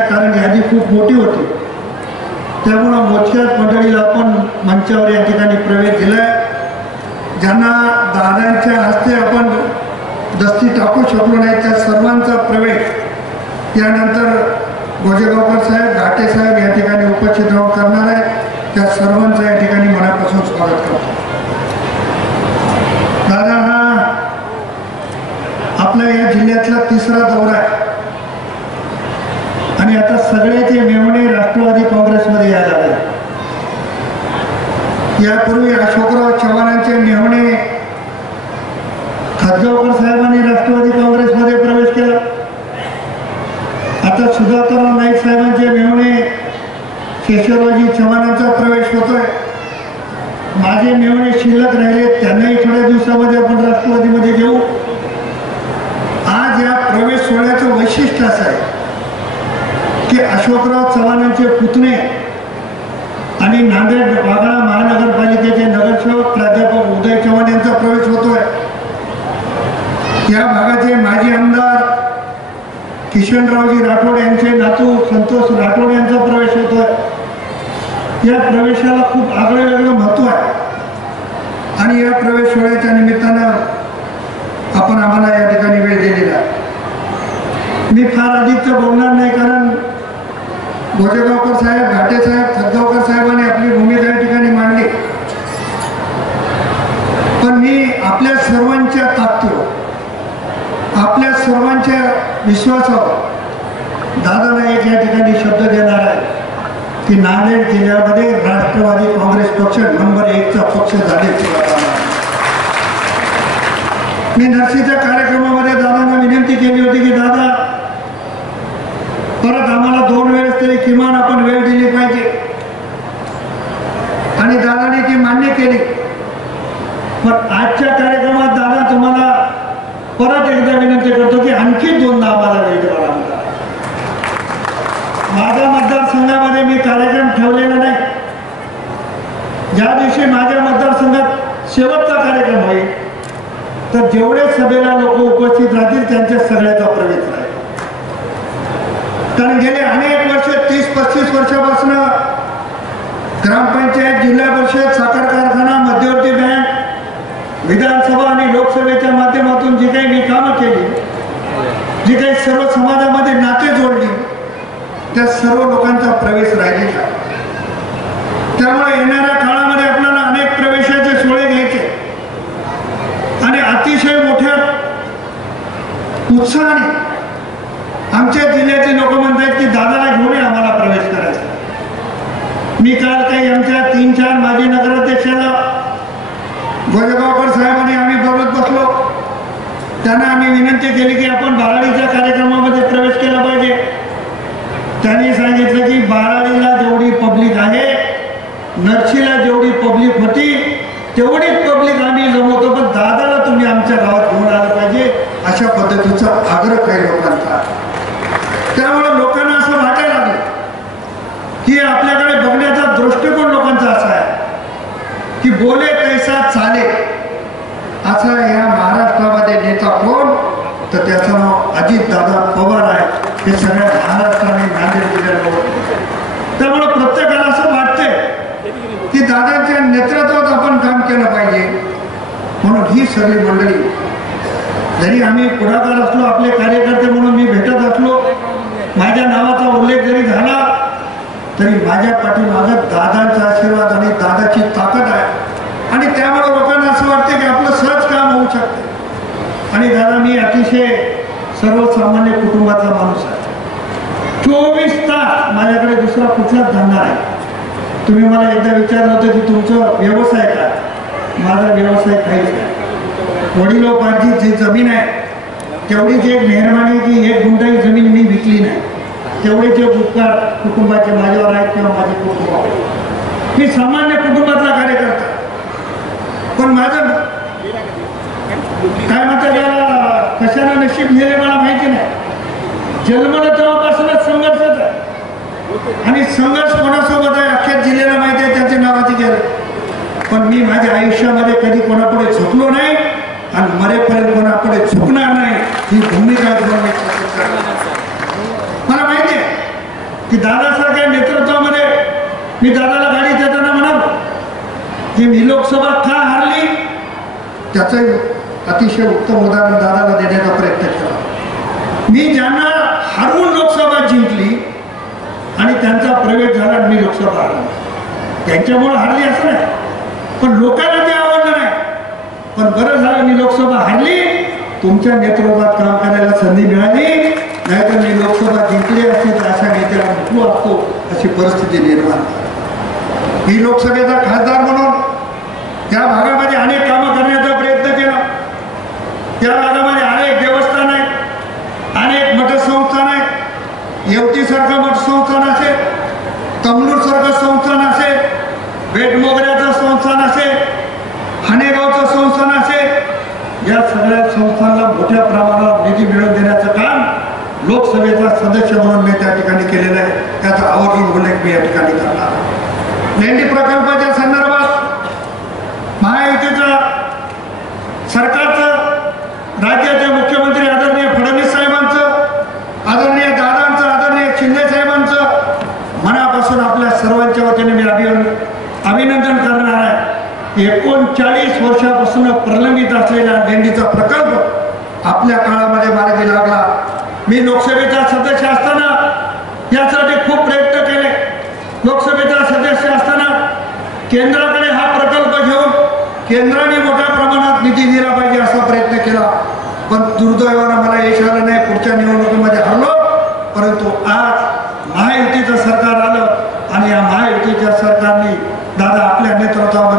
कारण यादी खूप मोठी होती, त्यामुळे मोजक्याच मंडळीला आपण मंचावर या ठिकाणी प्रवेश दिलाय. ज्यांना दादांच्या हस्ते आपण दस्ती टाकू शकलो नाही त्या सर्वांचा प्रवेश यानंतर गोजेगावकर साहेब, घाटे साहेब या ठिकाणी उपस्थित राहून करणार आहे. त्या सर्वांचं या ठिकाणी मनापासून स्वागत करतो. दादा हा आपल्या या जिल्ह्यातला तिसरा दौरा आहे आणि आता सगळ्याचे मेव्हणे राष्ट्रवादी काँग्रेसमध्ये यायला लागले. यापूर्वी अशोकराव चव्हाणांचे मेव्हणे खतगावकर साहेबांनी राष्ट्रवादी काँग्रेसमध्ये प्रवेश केला. आता सुधाकरराव नाईक साहेबांचे मेव्हणे केशवरावजी चव्हाणांचा प्रवेश होतोय. माझे मेव्हणे शिल्लक राहिले, त्यांनाही थोड्या दिवसामध्ये आपण राष्ट्रवादीमध्ये घेऊ. आज या प्रवेश सोहळ्याचं वैशिष्ट्य असं आहे की अशोकराव चव्हाणांचे पुतणे आणि नांदेड वाघाळा महानगरपालिकेचे नगरसेवक प्राध्यापक उदय चव्हाण यांचा प्रवेश होतोय. या भागाचे माजी आमदार किशनरावजी राठोड यांचे नातू संतोष राठोड यांचा प्रवेश होतोय. या प्रवेशाला खूप आगळं वेगळं महत्त्व आहे आणि या प्रवेश सोहळ्याच्या निमित्तानं आपण आम्हाला या ठिकाणी वेळ दिलेला आहे. मी फार अधिकचं बोलणार नाही, कारण गोजेगावकर साहेब, घाटे साहेब, खतगावकर साहेबांनी आपली भूमिका या ठिकाणी मांडली. पण मी आपल्या सर्वांच्या ताकदीवर, आपल्या सर्वांच्या विश्वासावर दादाला एक या ठिकाणी शब्द देणार आहे की नांदेड जिल्ह्यामध्ये राष्ट्रवादी काँग्रेस पक्ष नंबर 1चा पक्ष झाले. मी नरसीच्या कार्यक्रमामध्ये दादांना विनंती केली होती की दादा परत आम्हाला 2 वेळेस तरी किमान आपण वेळ दिली पाहिजे आणि दादाने ती मान्य केली. पण आजच्या कार्यक्रमात दादा तुम्हाला परत एकदा विनंती करतो की आणखी 2दा आम्हाला वेळ द्यावा लागला. माझ्या मतदारसंघामध्ये मी कार्यक्रम ठेवलेला नाही. ज्या दिवशी माझ्या मतदारसंघात शेवटचा कार्यक्रम होईल तर जेवढे सभेला लोक उपस्थित राहतील त्यांच्या सगळ्याचा प्रवेश राहील. कारण गेले अनेक वर्ष 30-35 वर्षापासून ग्रामपंचायत, जिल्हा परिषद, साखर कारखाना, मध्यवर्ती बँक, विधानसभा आणि लोकसभेच्या माध्यमातून जी काही मी कामं केली, जी काही सर्व समाजामध्ये नाते जोडली, त्या सर्व लोकांचा प्रवेश राहिलेला आहे. त्यामुळे येणाऱ्या काळामध्ये आपल्याला अनेक प्रवेशाचे सोहळे घ्यायचे आणि अतिशय मोठ्या उत्साहाने आमच्या जिल्ह्याचे लोक म्हणतात की दादाला घेऊन आम्हाला प्रवेश करायचा. मी काल काही आमच्या 3-4 माजी नगराध्यक्षाला गोजेगावकर साहेबांनी आम्ही बरोबर बसलो. त्यांना आम्ही विनंती केली की आपण बाराडीच्या कार्यक्रमामध्ये प्रवेश केला पाहिजे. त्यांनी सांगितलं की बाराडीला जेवढी पब्लिक आहे, नरसीला जेवढी पब्लिक होती तेवढीच पब्लिक आम्ही जमवतो, पण दादाला तुम्ही आमच्या गावात घेऊन आलं पाहिजे, अशा पद्धतीचा आग्रह काही लोकांचा. त्यामुळे लोकांना असं वाटायला लागलं की आपल्याकडे बघण्याचा दृष्टिकोन लोकांचा असा आहे की बोले कैसा चाले. असा या महाराष्ट्रामध्ये नेता कोण, तर त्याचं नाव अजितदादा पवार आहे. हे सगळ्या महाराष्ट्राने नांदेड जिल्ह्यात. त्यामुळे प्रत्येकाला असं वाटतंय की दादांच्या नेतृत्वात आपण काम केलं पाहिजे. म्हणून ही सगळी मंडळी, जरी आम्ही पुढाकार असलो, आपले कार्यकर्ते म्हणून मी भेटत असलो, माझ्या नावाचा उल्लेख जरी झाला तरी माझ्या पाठीमागं दादांचा आशीर्वाद आणि दादाची ताकद आहे आणि त्यामुळे लोकांना असं वाटतं की आपलं सहज काम होऊ शकतं. आणि दादा, मी अतिशय सर्वसामान्य कुटुंबातला माणूस आहे. 24 तास माझ्याकडे दुसरा कुठलाच धंदा नाही. तुम्ही मला एकदा विचारलं होतं की तुमचं व्यवसाय काय? माझा व्यवसाय काहीच नाही. वडिलोपार्जित जी जमीन आहे तेवढीच एक मेहरबानी की 1 गुंठाही जमीन मी विकली नाही. तेवढे जे उपकार कुटुंबाचे माझ्यावर आहेत किंवा माझे कुटुंब. मी सामान्य कुटुंबातला कार्यकर्ता, पण माझं काय म्हणतात याला कशाला नशीब नेले मला माहिती नाही. जन्मलं तेव्हापासूनच संघर्षच आहे आणि संघर्ष कोणासोबत आहे अख्ख्या जिल्ह्याला माहिती आहे, त्याच्या नावाची गरज. पण मी माझ्या आयुष्यामध्ये कधी कोणापुढे झुकलो नाही आणि मरेपर्यंत कोणापुढे झुकणार नाही. ही भूमिका मला माहिती आहे की दादासारख्या नेतृत्वामध्ये मी दादाला गाडी देताना म्हणालो की मी लोकसभा का हारली त्याचं अतिशय उत्तम उदाहरण दादाला देण्याचा प्रयत्न केला. मी ज्यांना हरवून लोकसभा जिंकली आणि त्यांचा प्रवेश झाला आणि मी लोकसभा हरली, त्यांच्यामुळे हरली असं नाही, पण लोकांना ते आवडलं नाही. पण बरं झालं मी लोकसभा हरली, तुमच्या नेतृत्वात काम करायला संधी मिळाली, नाहीतर मी लोकसभा जिंकली असती तर अशा नेत्याला म्हटलो असतो, अशी परिस्थिती निर्माण. मी लोकसभेचा खासदार म्हणून त्या भागामध्ये अनेक कामं करण्याचा प्रयत्न केला. त्या भागामध्ये अनेक देवस्थान आहेत, अनेक मठसंस्थान आहेत. येवतीसारखं मठसंस्थान असेल, तमनूरसारखं संस्थान असेल, बेटमोगऱ्याचं संस्थान असेल, हानेगावचं संस्थान असेल, या सगळ्या संस्थांना मोठ्या प्रमाणात निधी मिळवून देण्याचं काम लोकसभेचा सदस्य म्हणून मी त्या ठिकाणी केलेलं आहे. त्याचा आवर्जून उल्लेख मी या ठिकाणी करणार. लेंडी प्रकल्पाच्या संदर्भात महायुतीचं सरकारचं, राज्याचे मुख्यमंत्री आदरणीय फडणवीस साहेबांचं, आदरणीय दादांचं, आदरणीय शिंदे साहेबांचं मनापासून आपल्या सर्वांच्या वतीने मी अभिनंदन करणार आहे. 39 वर्षापासून प्रलंबित असलेला लेंडीचा प्रकल्प आपल्या काळामध्ये मार्गी लागला. मी लोकसभेचा सदस्य असताना यासाठी खूप प्रयत्न केले. लोकसभेचा सदस्य असताना केंद्राकडे हा प्रकल्प घेऊन केंद्राने मोठ्या प्रमाणात निधी दिला पाहिजे असा प्रयत्न केला, पण दुर्दैवानं मला यश आलं नाही. पुढच्या निवडणुकीमध्ये हरलो. परंतु आज महायुतीचं सरकार आलं आणि या महायुतीच्या सरकारने दादा आपल्या नेतृत्वावर